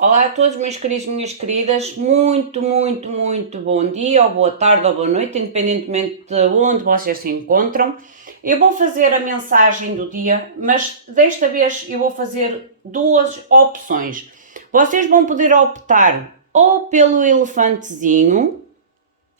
Olá a todos, meus queridos e minhas queridas, muito bom dia, ou boa tarde, ou boa noite, independentemente de onde vocês se encontram. Eu vou fazer a mensagem do dia, mas desta vez eu vou fazer duas opções. Vocês vão poder optar ou pelo elefantezinho,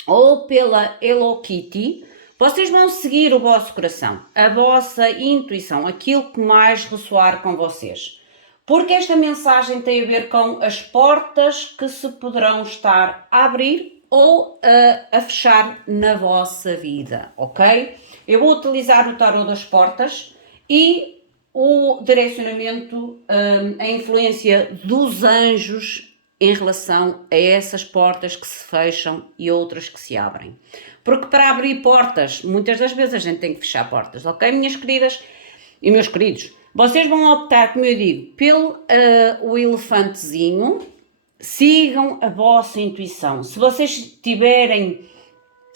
ou pela Hello Kitty. Vocês vão seguir o vosso coração, a vossa intuição, aquilo que mais ressoar com vocês. Porque esta mensagem tem a ver com as portas que se poderão estar a abrir ou a fechar na vossa vida, ok? Eu vou utilizar o tarot das portas e o direcionamento, a influência dos anjos em relação a essas portas que se fecham e outras que se abrem. Porque para abrir portas, muitas das vezes a gente tem que fechar portas, ok, minhas queridas e meus queridos? Vocês vão optar, como eu digo, pelo o elefantezinho. Sigam a vossa intuição. Se vocês estiverem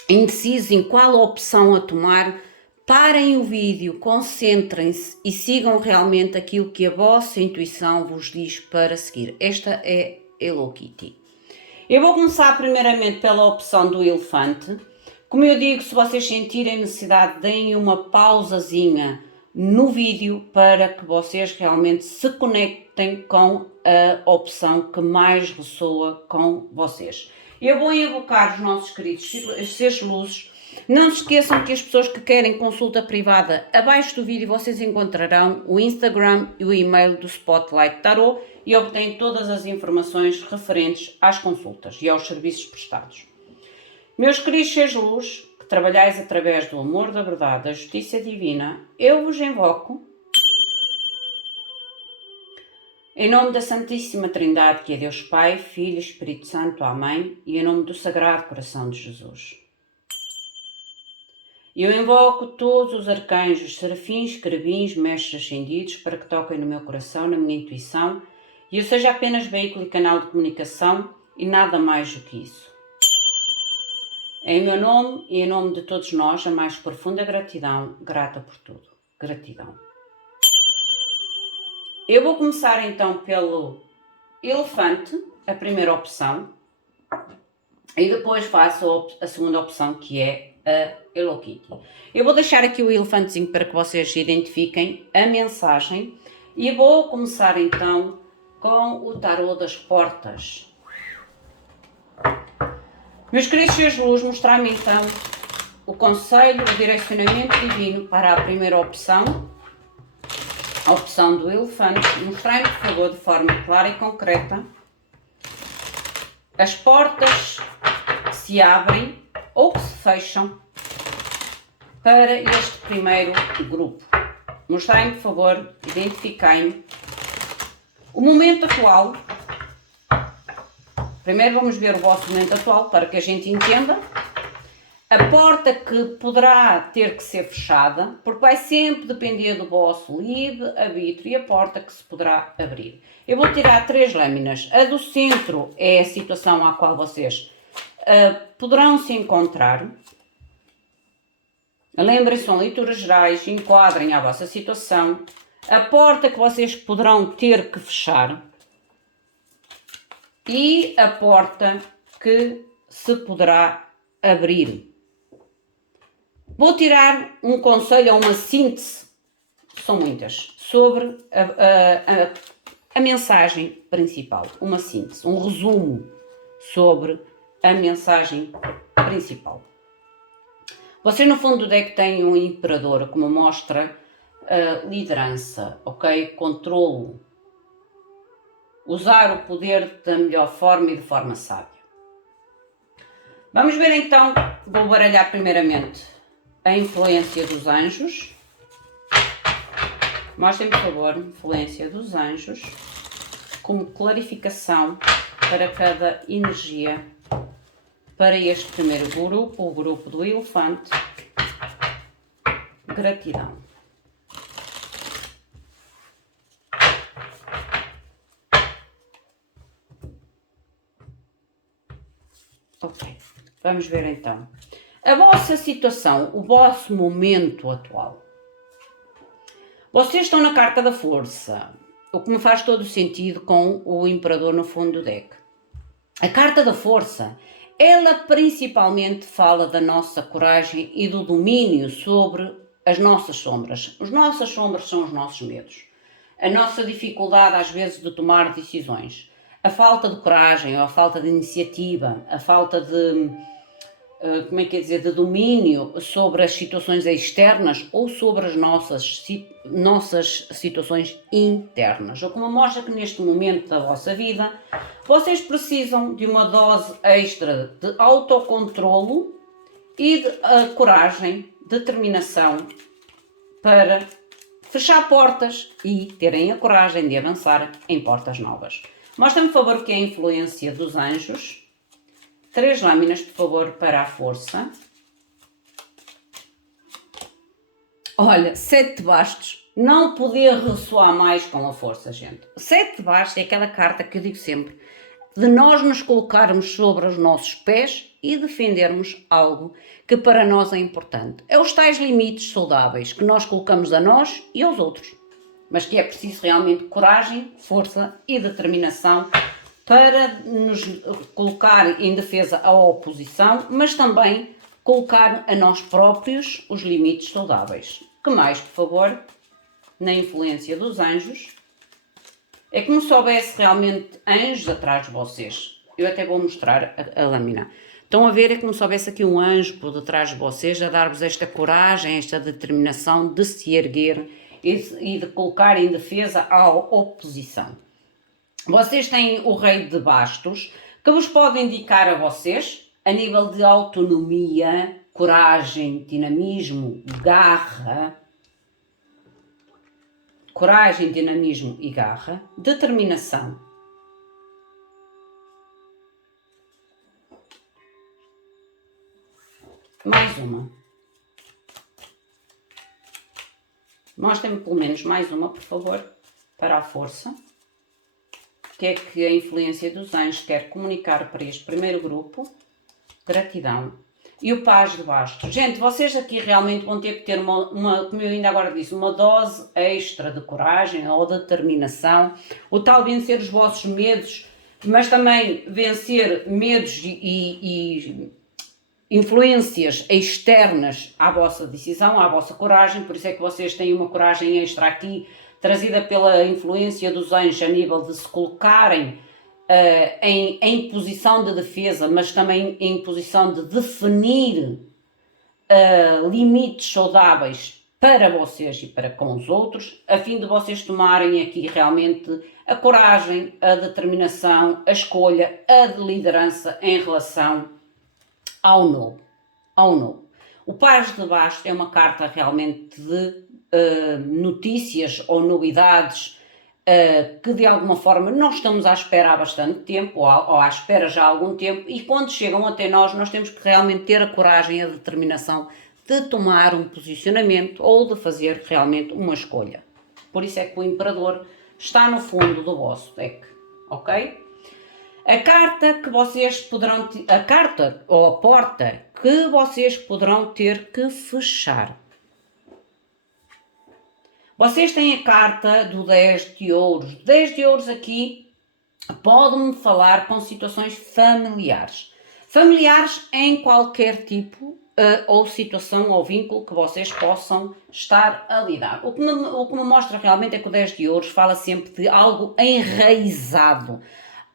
indecisos em qual opção a tomar, parem o vídeo, concentrem-se e sigam realmente aquilo que a vossa intuição vos diz para seguir. Esta é Hello Kitty. Eu vou começar primeiramente pela opção do elefante. Como eu digo, se vocês sentirem necessidade, deem uma pausazinha no vídeo para que vocês realmente se conectem com a opção que mais ressoa com vocês. Eu vou invocar os nossos queridos seres luzes. Não se esqueçam que as pessoas que querem consulta privada, abaixo do vídeo vocês encontrarão o Instagram e o e-mail do Spotlight Tarot e obtêm todas as informações referentes às consultas e aos serviços prestados. Meus queridos seres luz, que trabalhais através do amor, da verdade, da justiça divina, eu vos invoco em nome da Santíssima Trindade, que é Deus Pai, Filho e Espírito Santo, Amém, e em nome do Sagrado Coração de Jesus. Eu invoco todos os arcanjos, serafins, querubins, mestres ascendidos, para que toquem no meu coração, na minha intuição, e eu seja apenas veículo e canal de comunicação e nada mais do que isso. Em meu nome e em nome de todos nós, a mais profunda gratidão, grata por tudo. Gratidão. Eu vou começar então pelo elefante, a primeira opção, e depois faço a segunda opção, que é a Hello Kitty. Eu vou deixar aqui o elefantezinho para que vocês identifiquem a mensagem e vou começar então com o tarot das portas. Meus queridos seres de luz, mostrar-me então o conselho, o direcionamento divino para a primeira opção, a opção do elefante. Mostrar-me, por favor, de forma clara e concreta, as portas que se abrem ou que se fecham para este primeiro grupo. Mostrem-me, por favor, identifiquem-me o momento atual. Primeiro vamos ver o vosso momento atual para que a gente entenda a porta que poderá ter que ser fechada, porque vai sempre depender do vosso livre-arbítrio, e a porta que se poderá abrir. Eu vou tirar 3 lâminas. A do centro é a situação à qual vocês poderão se encontrar. Lembrem-se, são leituras gerais, enquadrem a vossa situação. A porta que vocês poderão ter que fechar e a porta que se poderá abrir. Vou tirar um conselho ou uma síntese, são muitas, sobre a mensagem principal. Uma síntese, um resumo sobre a mensagem principal. Vocês no fundo do deck têm um imperador, como mostra liderança, ok? Controlo. Usar o poder da melhor forma e de forma sábia. Vamos ver então, vou baralhar primeiramente a influência dos anjos. Mostrem, por favor, a influência dos anjos como clarificação para cada energia para este primeiro grupo, o grupo do elefante. Gratidão. Ok, vamos ver então. A vossa situação, o vosso momento atual. Vocês estão na carta da força. o que me faz todo o sentido com o Imperador no fundo do deck. A carta da força, ela principalmente fala da nossa coragem e do domínio sobre as nossas sombras. As nossas sombras são os nossos medos. A nossa dificuldade às vezes de tomar decisões. A falta de coragem, ou a falta de iniciativa, a falta de, de domínio sobre as situações externas ou sobre as nossas situações internas. O que me mostra que neste momento da vossa vida, vocês precisam de uma dose extra de autocontrolo e de coragem, determinação para fechar portas e terem a coragem de avançar em portas novas. Mostra-me, por favor, o que é a influência dos anjos. 3 lâminas, por favor, para a força. Olha, 7 de bastos. Não poder ressoar mais com a força, gente. 7 de bastos é aquela carta que eu digo sempre, de nós nos colocarmos sobre os nossos pés e defendermos algo que para nós é importante. É os tais limites saudáveis que nós colocamos a nós e aos outros, mas que é preciso realmente coragem, força e determinação para nos colocar em defesa à oposição, mas também colocar a nós próprios os limites saudáveis. Que mais, por favor, na influência dos anjos? É como se houvesse realmente anjos atrás de vocês. Eu até vou mostrar a lâmina. Estão a ver, é como se houvesse aqui um anjo por detrás de vocês a dar-vos esta coragem, esta determinação de se erguer e de colocar em defesa à oposição. Vocês têm o Rei de Bastos, que vos pode indicar a vocês, a nível de autonomia, coragem, dinamismo, garra, coragem, dinamismo e garra, determinação. Mais uma. Mostrem-me pelo menos mais uma, por favor, para a força. O que é que a influência dos anjos quer comunicar para este primeiro grupo? Gratidão. E o Paz de Bastos. Gente, vocês aqui realmente vão ter que ter uma, como eu ainda agora disse, uma dose extra de coragem ou de determinação. O tal vencer os vossos medos, mas também vencer medos e influências externas à vossa decisão, à vossa coragem. Por isso é que vocês têm uma coragem extra aqui, trazida pela influência dos anjos a nível de se colocarem em posição de defesa, mas também em posição de definir limites saudáveis para vocês e para com os outros, a fim de vocês tomarem aqui realmente a coragem, a determinação, a escolha, a liderança em relação ao novo. O Paz de Bastos é uma carta realmente de notícias ou novidades que de alguma forma nós estamos à espera há bastante tempo, ou à espera já há algum tempo, e quando chegam até nós temos que realmente ter a coragem e a determinação de tomar um posicionamento ou de fazer realmente uma escolha. Por isso é que o Imperador está no fundo do vosso deck, ok? A carta que vocês poderão, a carta ou a porta que vocês poderão ter que fechar. Vocês têm a carta do 10 de ouros. 10 de ouros aqui pode-me falar com situações familiares. Familiares em qualquer tipo ou situação ou vínculo que vocês possam estar a lidar. O que me mostra realmente é que o 10 de ouros fala sempre de algo enraizado,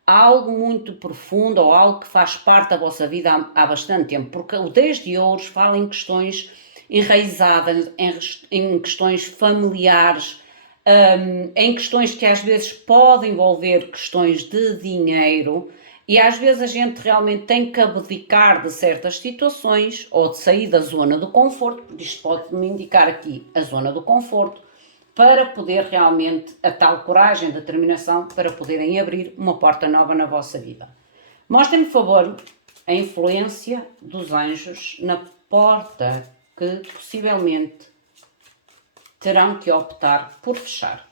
algo muito profundo ou algo que faz parte da vossa vida há bastante tempo, porque o 10 de ouros fala em questões enraizadas, em questões familiares, em questões que às vezes podem envolver questões de dinheiro, e às vezes a gente realmente tem que abdicar de certas situações ou de sair da zona do conforto, porque isto pode-me indicar aqui a zona do conforto, para poder realmente, a tal coragem, determinação, para poderem abrir uma porta nova na vossa vida. Mostrem-me, por favor, a influência dos anjos na porta que possivelmente terão que optar por fechar.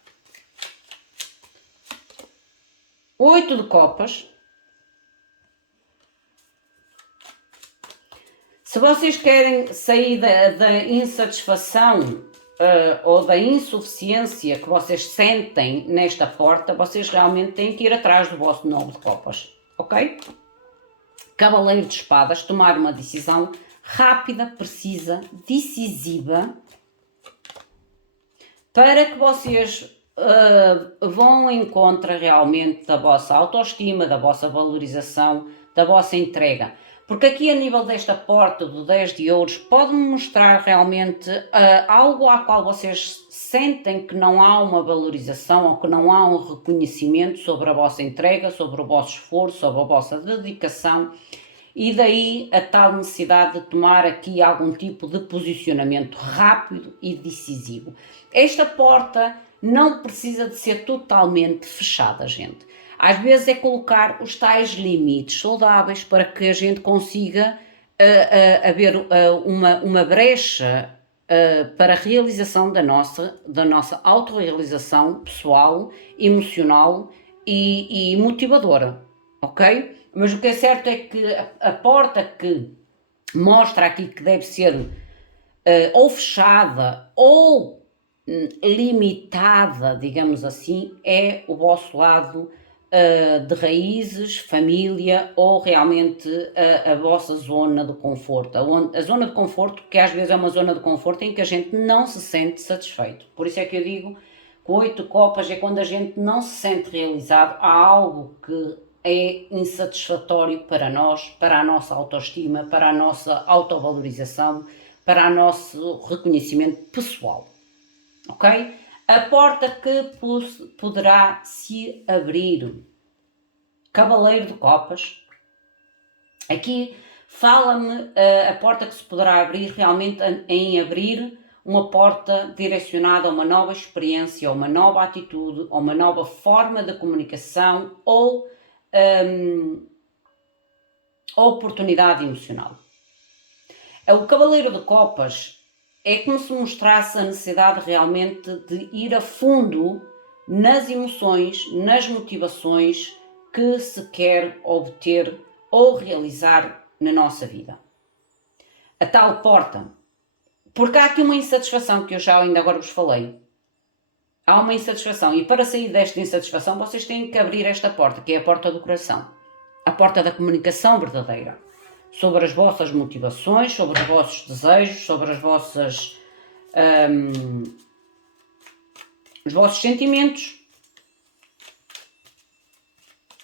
8 de copas. Se vocês querem sair da insatisfação ou da insuficiência que vocês sentem nesta porta, vocês realmente têm que ir atrás do vosso 9 de copas, ok? Cavaleiro de espadas, tomar uma decisão rápida, precisa, decisiva, para que vocês vão em contra realmente da vossa autoestima, da vossa valorização, da vossa entrega. Porque aqui a nível desta porta do 10 de ouros pode-me mostrar realmente algo a qual vocês sentem que não há uma valorização ou que não há um reconhecimento sobre a vossa entrega, sobre o vosso esforço, sobre a vossa dedicação, e daí a tal necessidade de tomar aqui algum tipo de posicionamento rápido e decisivo. Esta porta não precisa de ser totalmente fechada, gente. Às vezes é colocar os tais limites saudáveis para que a gente consiga haver uma brecha para a realização da nossa autorrealização pessoal, emocional e motivadora, ok? Mas o que é certo é que a porta que mostra aqui que deve ser ou fechada ou limitada, digamos assim, é o vosso lado de raízes, família ou realmente a vossa zona de conforto. A zona de conforto, que às vezes é uma zona de conforto em que a gente não se sente satisfeito. Por isso é que eu digo que o 8 de copas é quando a gente não se sente realizado, há algo que é insatisfatório para nós, para a nossa autoestima, para a nossa autovalorização, para o nosso reconhecimento pessoal, ok? A porta que poderá se abrir, Cavaleiro de Copas, aqui fala-me a porta que se poderá abrir realmente em abrir uma porta direcionada a uma nova experiência, a uma nova atitude, a uma nova forma de comunicação ou oportunidade emocional. O Cavaleiro de Copas é como se mostrasse a necessidade realmente de ir a fundo nas emoções, nas motivações que se quer obter ou realizar na nossa vida. A tal porta, porque há aqui uma insatisfação que eu já ainda agora vos falei. Há uma insatisfação e para sair desta insatisfação vocês têm que abrir esta porta, que é a porta do coração. A porta da comunicação verdadeira. Sobre as vossas motivações, sobre os vossos desejos, sobre as vossas, os vossos sentimentos.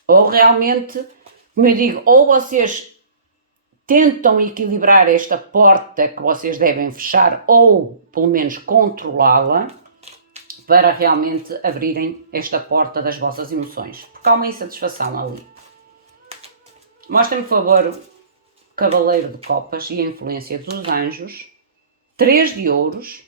Ou realmente, como eu digo, ou vocês tentam equilibrar esta porta que vocês devem fechar ou pelo menos controlá-la para realmente abrirem esta porta das vossas emoções. Porque há uma insatisfação ali. Mostrem-me, por favor, Cavaleiro de Copas e a influência dos anjos. 3 de ouros.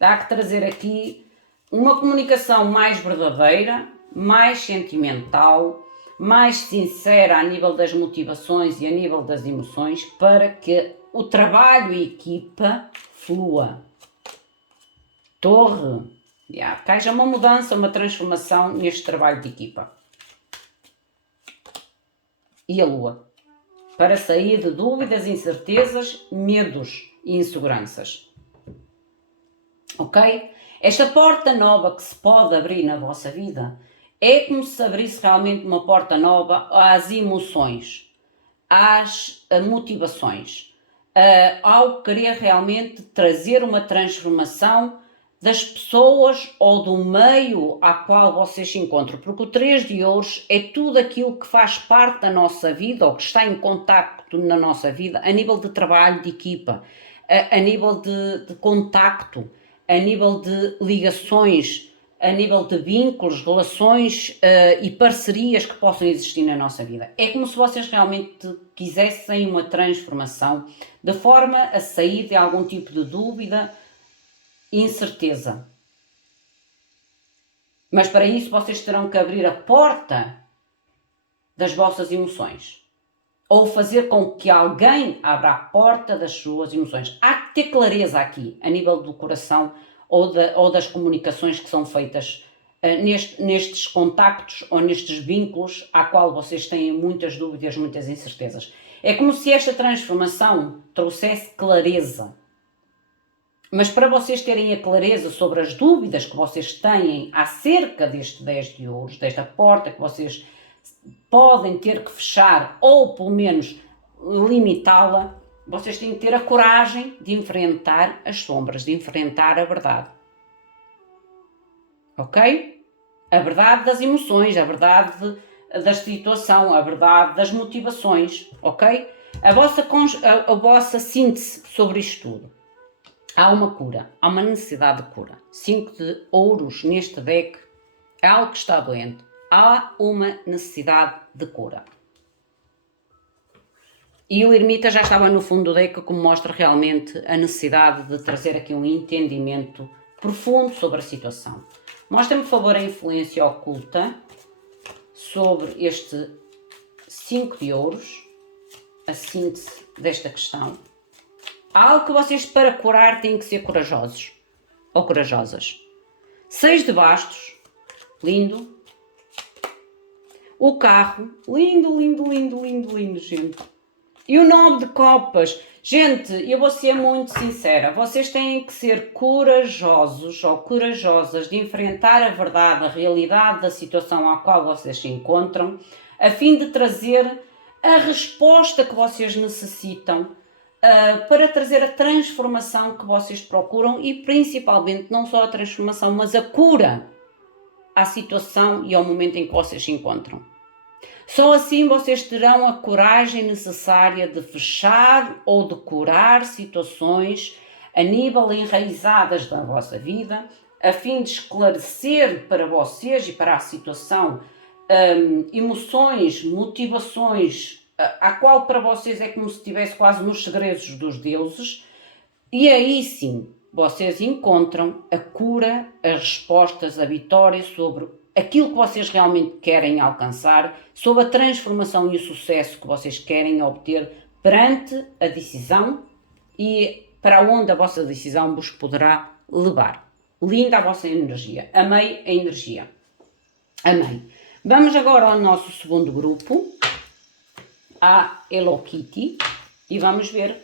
Há que trazer aqui uma comunicação mais verdadeira, mais sentimental, mais sincera a nível das motivações e a nível das emoções para que o trabalho e a equipa flua. Torre. Que haja uma mudança, uma transformação neste trabalho de equipa. E a Lua. Para sair de dúvidas, incertezas, medos e inseguranças. Ok? Esta porta nova que se pode abrir na vossa vida é como se abrisse realmente uma porta nova às emoções, às motivações, ao querer realmente trazer uma transformação das pessoas ou do meio a qual vocês se encontram, porque o 3 de ouros é tudo aquilo que faz parte da nossa vida ou que está em contacto na nossa vida a nível de trabalho de equipa, a nível de contacto, a nível de ligações, a nível de vínculos, relações e parcerias que possam existir na nossa vida. É como se vocês realmente quisessem uma transformação de forma a sair de algum tipo de dúvida, incerteza. Mas para isso vocês terão que abrir a porta das vossas emoções. Ou fazer com que alguém abra a porta das suas emoções. Há que ter clareza aqui, a nível do coração ou das comunicações que são feitas nestes contactos ou nestes vínculos a qual vocês têm muitas dúvidas, muitas incertezas. É como se esta transformação trouxesse clareza. Mas para vocês terem a clareza sobre as dúvidas que vocês têm acerca deste 10 de ouros, desta porta que vocês podem ter que fechar ou pelo menos limitá-la, vocês têm que ter a coragem de enfrentar as sombras, de enfrentar a verdade. Ok? A verdade das emoções, a verdade da situação, a verdade das motivações, ok? A vossa síntese sobre isto tudo. Há uma cura, há uma necessidade de cura. 5 de ouros neste deck é algo que está doente. Há uma necessidade de cura. E o ermita já estava no fundo do deck, que mostra realmente a necessidade de trazer aqui um entendimento profundo sobre a situação. Mostra-me, por favor, a influência oculta sobre este 5 de ouros, a síntese desta questão. Há algo que vocês, para curar, têm que ser corajosos ou corajosas. 6 de bastos, lindo. O carro, lindo, lindo, lindo, lindo, lindo, gente. E o 9 de copas. Gente, eu vou ser muito sincera, vocês têm que ser corajosos ou corajosas de enfrentar a verdade, a realidade da situação à qual vocês se encontram, a fim de trazer a resposta que vocês necessitam, para trazer a transformação que vocês procuram e principalmente não só a transformação, mas a cura à situação e ao momento em que vocês se encontram. Só assim vocês terão a coragem necessária de fechar ou de curar situações a nível enraizadas da vossa vida, a fim de esclarecer para vocês e para a situação emoções, motivações, a qual para vocês é como se estivesse quase nos segredos dos deuses, e aí sim vocês encontram a cura, as respostas, a vitória sobre aquilo que vocês realmente querem alcançar, sobre a transformação e o sucesso que vocês querem obter perante a decisão e para onde a vossa decisão vos poderá levar. Linda a vossa energia. Amei a energia. Amei. Vamos agora ao nosso segundo grupo, a Hello Kitty, e vamos ver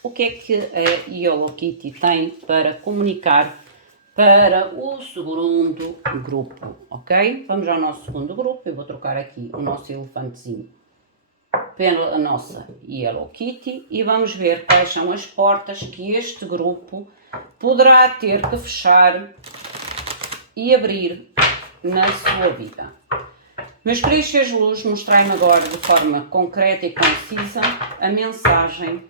o que é que a Hello Kitty tem para comunicar para o segundo grupo, ok? Vamos ao nosso segundo grupo. Eu vou trocar aqui o nosso elefantezinho pela nossa Hello Kitty e vamos ver quais são as portas que este grupo poderá ter que fechar e abrir na sua vida. Meus queridos seres de luz, mostrai-me agora de forma concreta e concisa a mensagem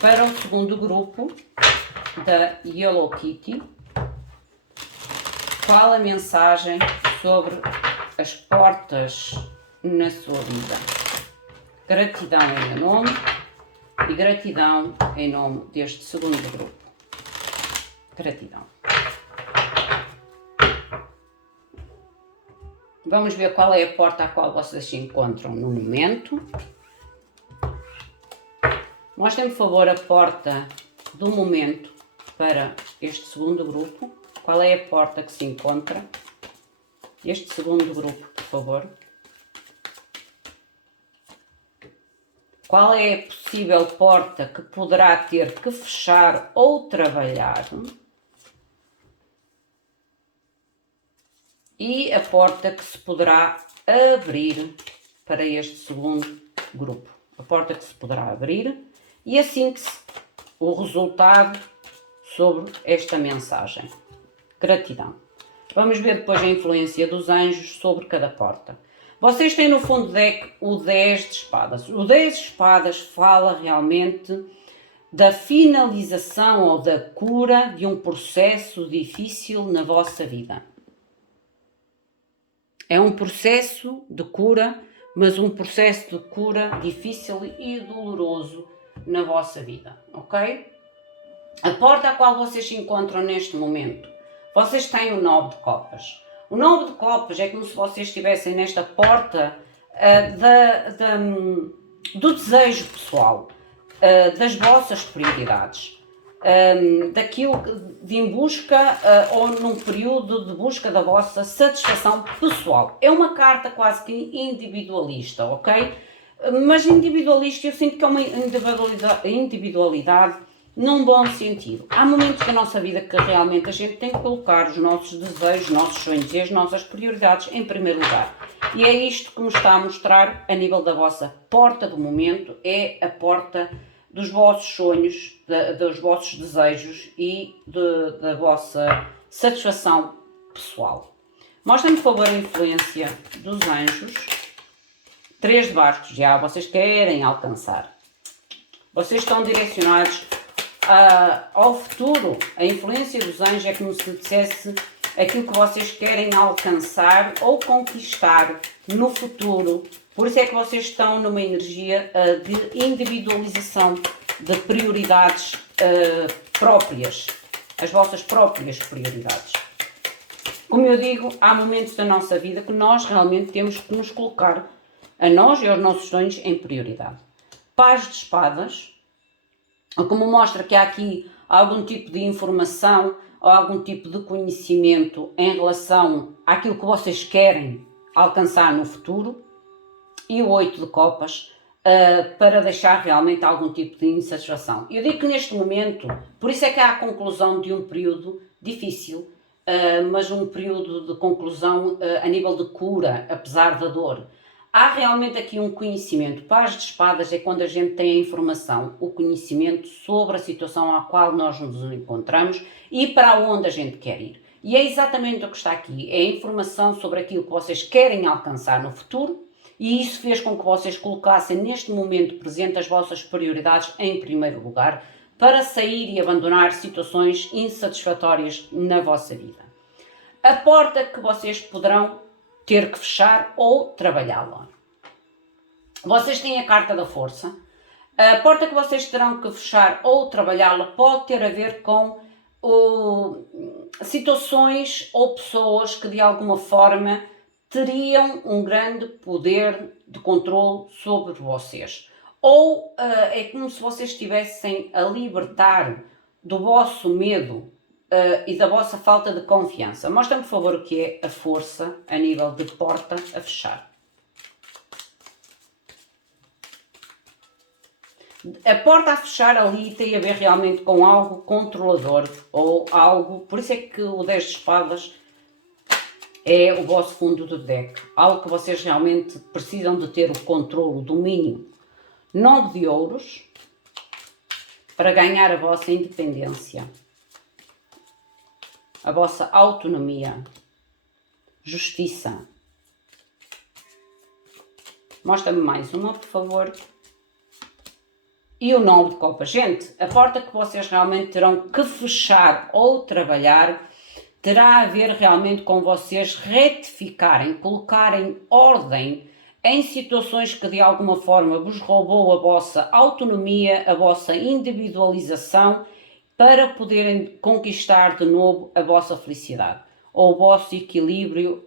para o segundo grupo da Hello Kitty. Qual a mensagem sobre as portas na sua vida? Gratidão em meu nome e gratidão em nome deste segundo grupo. Gratidão. Vamos ver qual é a porta à qual vocês se encontram no momento. Mostrem, por favor, a porta do momento para este segundo grupo. Qual é a porta que se encontra? Este segundo grupo, por favor. Qual é a possível porta que poderá ter que fechar ou trabalhar? E a porta que se poderá abrir para este segundo grupo. A porta que se poderá abrir e a síntese, o resultado sobre esta mensagem. Gratidão. Vamos ver depois a influência dos anjos sobre cada porta. Vocês têm no fundo do deck o 10 de espadas. O 10 de espadas fala realmente da finalização ou da cura de um processo difícil na vossa vida. É um processo de cura, mas um processo de cura difícil e doloroso na vossa vida, ok? A porta à qual vocês se encontram neste momento, vocês têm o 9 de copas. O 9 de copas é como se vocês estivessem nesta porta do desejo pessoal, das vossas prioridades, daquilo de em busca ou num período de busca da vossa satisfação pessoal. É uma carta quase que individualista, ok? Mas individualista, eu sinto que é uma individualidade num bom sentido. Há momentos da nossa vida que realmente a gente tem que colocar os nossos desejos, os nossos sonhos e as nossas prioridades em primeiro lugar. E é isto que me está a mostrar a nível da vossa porta do momento, é a porta dos vossos sonhos, dos vossos desejos e da vossa satisfação pessoal. Mostra-me, por favor, a influência dos anjos. 3 de bastos, já vocês querem alcançar. Vocês estão direcionados ao futuro. A influência dos anjos é como se dissesse aquilo que vocês querem alcançar ou conquistar no futuro. Por isso é que vocês estão numa energia de individualização, de prioridades próprias, as vossas próprias prioridades. Como eu digo, há momentos da nossa vida que nós realmente temos que nos colocar a nós e aos nossos sonhos em prioridade. Paz de espadas, como mostra que há aqui algum tipo de informação ou algum tipo de conhecimento em relação àquilo que vocês querem alcançar no futuro, e o 8 de copas para deixar realmente algum tipo de insatisfação. Eu digo que neste momento, por isso é que há a conclusão de um período difícil, mas um período de conclusão a nível de cura, apesar da dor. Há realmente aqui um conhecimento. Paz de espadas é quando a gente tem a informação, o conhecimento sobre a situação à qual nós nos encontramos e para onde a gente quer ir. E é exatamente o que está aqui, é a informação sobre aquilo que vocês querem alcançar no futuro, e isso fez com que vocês colocassem neste momento presente as vossas prioridades em primeiro lugar, para sair e abandonar situações insatisfatórias na vossa vida. A porta que vocês poderão ter que fechar ou trabalhá-la. Vocês têm a carta da força. A porta que vocês terão que fechar ou trabalhá-la pode ter a ver com situações ou pessoas que de alguma forma teriam um grande poder de controle sobre vocês. Ou é como se vocês estivessem a libertar do vosso medo e da vossa falta de confiança. Mostra-me, por favor, o que é a força a nível de porta a fechar. A porta a fechar ali tem a ver realmente com algo controlador ou algo, por isso é que o 10 de espadas é o vosso fundo do deck, algo que vocês realmente precisam de ter o controle, o domínio. 9 de ouros para ganhar a vossa independência, a vossa autonomia, justiça. Mostra-me mais uma, por favor. E o 9 de copas. Gente, a porta que vocês realmente terão que fechar ou trabalhar terá a ver realmente com vocês retificarem, colocarem ordem em situações que de alguma forma vos roubou a vossa autonomia, a vossa individualização, para poderem conquistar de novo a vossa felicidade ou o vosso equilíbrio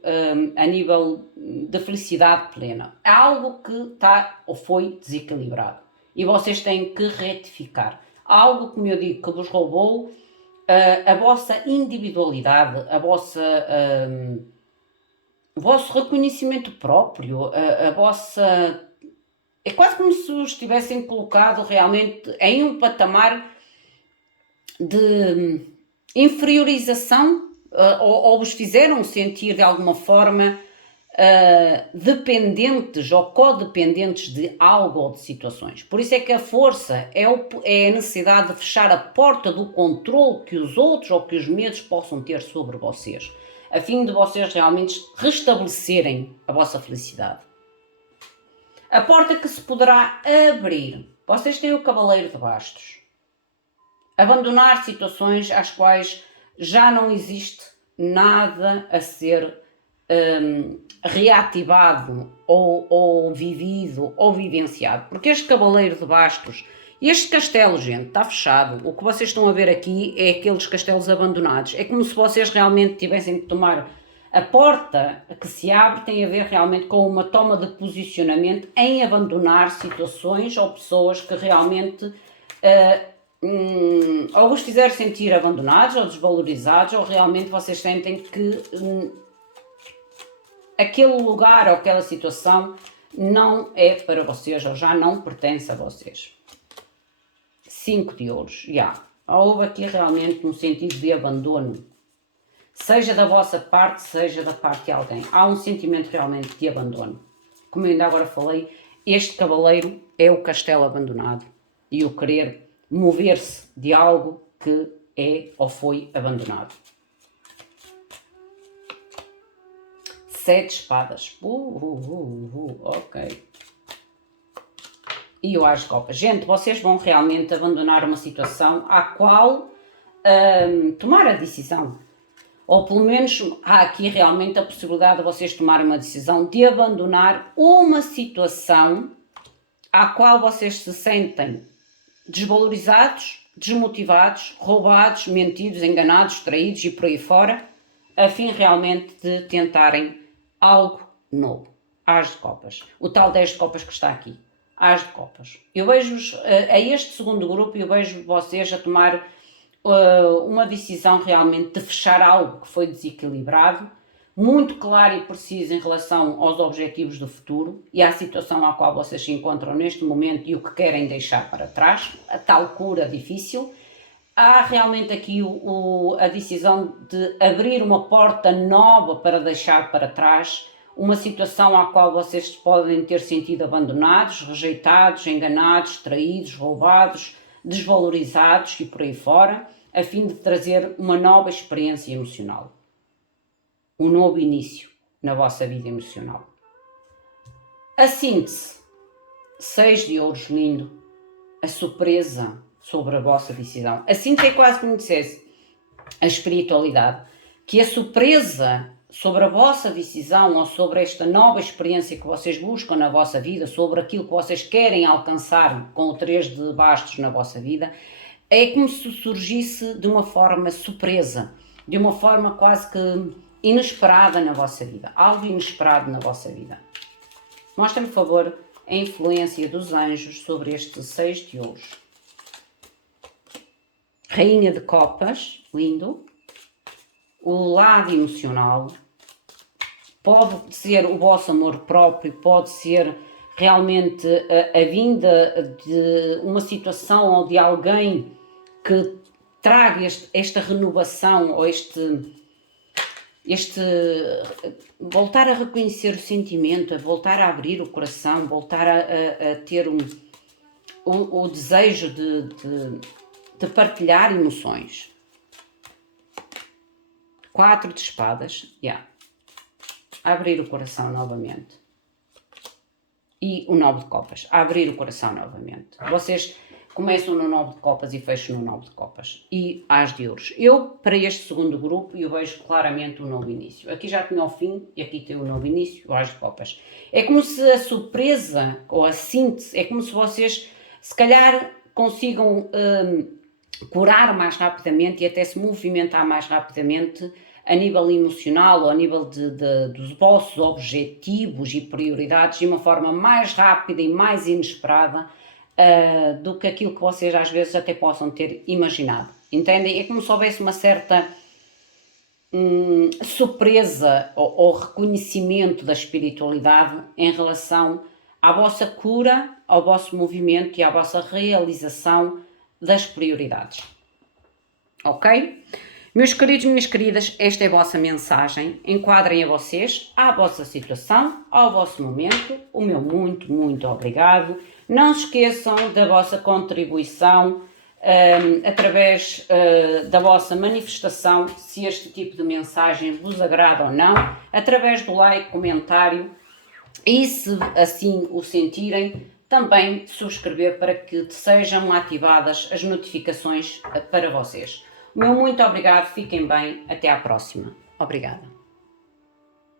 a nível de felicidade plena. É algo que está ou foi desequilibrado e vocês têm que retificar. Algo, como eu digo, que vos roubou a vossa individualidade, o vosso reconhecimento próprio, a vossa... É quase como se os tivessem colocado realmente em um patamar de inferiorização ou vos fizeram sentir de alguma forma dependentes ou codependentes de algo ou de situações. Por isso é que a força é a necessidade de fechar a porta do controle que os outros ou que os medos possam ter sobre vocês, a fim de vocês realmente restabelecerem a vossa felicidade. A porta que se poderá abrir. Vocês têm o Cavaleiro de Bastos. Abandonar situações às quais já não existe nada a ser reativado ou vivido ou vivenciado. Porque este Cavaleiro de Bastos, este castelo, gente, está fechado. O que vocês estão a ver aqui é aqueles castelos abandonados. É como se vocês realmente tivessem que tomar... A porta que se abre tem a ver realmente com uma toma de posicionamento em abandonar situações ou pessoas que realmente ou vos fizer sentir abandonados ou desvalorizados, ou realmente vocês sentem que aquele lugar ou aquela situação não é para vocês ou já não pertence a vocês. 5 de ouros, houve aqui realmente um sentido de abandono, seja da vossa parte, seja da parte de alguém, há um sentimento realmente de abandono. Como eu ainda agora falei, este cavaleiro é o castelo abandonado e o querer mover-se de algo que é ou foi abandonado. 7 espadas, ok. E o As de Copas. Gente, vocês vão realmente abandonar uma situação à qual tomar a decisão. Ou pelo menos há aqui realmente a possibilidade de vocês tomarem uma decisão de abandonar uma situação à qual vocês se sentem desvalorizados, desmotivados, roubados, mentidos, enganados, traídos e por aí fora, a fim realmente de tentarem algo novo. As de Copas. O tal 10 de Copas que está aqui. As de Copas. Eu vejo-vos, a este segundo grupo, eu vejo vocês a tomar uma decisão realmente de fechar algo que foi desequilibrado, muito claro e preciso em relação aos objetivos do futuro e à situação à qual vocês se encontram neste momento e o que querem deixar para trás, a tal cura difícil. Há realmente aqui a decisão de abrir uma porta nova para deixar para trás uma situação à qual vocês podem ter sentido abandonados, rejeitados, enganados, traídos, roubados, desvalorizados e por aí fora, a fim de trazer uma nova experiência emocional. Um novo início na vossa vida emocional. A síntese. 6 de ouros, lindo. A surpresa sobre a vossa decisão. A síntese é quase como dissesse a espiritualidade. Que a surpresa sobre a vossa decisão ou sobre esta nova experiência que vocês buscam na vossa vida, sobre aquilo que vocês querem alcançar com o 3 de bastos na vossa vida, é como se surgisse de uma forma surpresa, de uma forma quase que inesperada na vossa vida, algo inesperado na vossa vida. Mostra-me, por favor, a influência dos anjos sobre este 6 de ouros. Rainha de Copas, lindo. O lado emocional, pode ser o vosso amor próprio, pode ser realmente a vinda de uma situação ou de alguém que traga esta renovação ou este voltar a reconhecer o sentimento, a voltar a abrir o coração, voltar a ter o desejo de partilhar emoções. 4 de espadas, abrir o coração novamente. E o 9 de copas, abrir o coração novamente. Vocês começam no 9 de copas e fecham no 9 de copas. E As de ouros. Eu, para este segundo grupo, eu vejo claramente um novo início. Aqui já tinha o fim e aqui tem o novo início, o As de copas. É como se a surpresa, ou a síntese, é como se vocês, se calhar, consigam curar mais rapidamente e até se movimentar mais rapidamente a nível emocional ou a nível dos vossos objetivos e prioridades de uma forma mais rápida e mais inesperada do que aquilo que vocês às vezes até possam ter imaginado. Entendem? É como se houvesse uma certa surpresa ou reconhecimento da espiritualidade em relação à vossa cura, ao vosso movimento e à vossa realização das prioridades. Ok? Meus queridos, minhas queridas, esta é a vossa mensagem. Enquadrem a vocês, à vossa situação, ao vosso momento. O meu muito, muito obrigado. Não se esqueçam da vossa contribuição através da vossa manifestação, se este tipo de mensagem vos agrada ou não, através do like, comentário e, se assim o sentirem, também subscrever para que sejam ativadas as notificações para vocês. O meu muito obrigado, fiquem bem, até à próxima. Obrigada.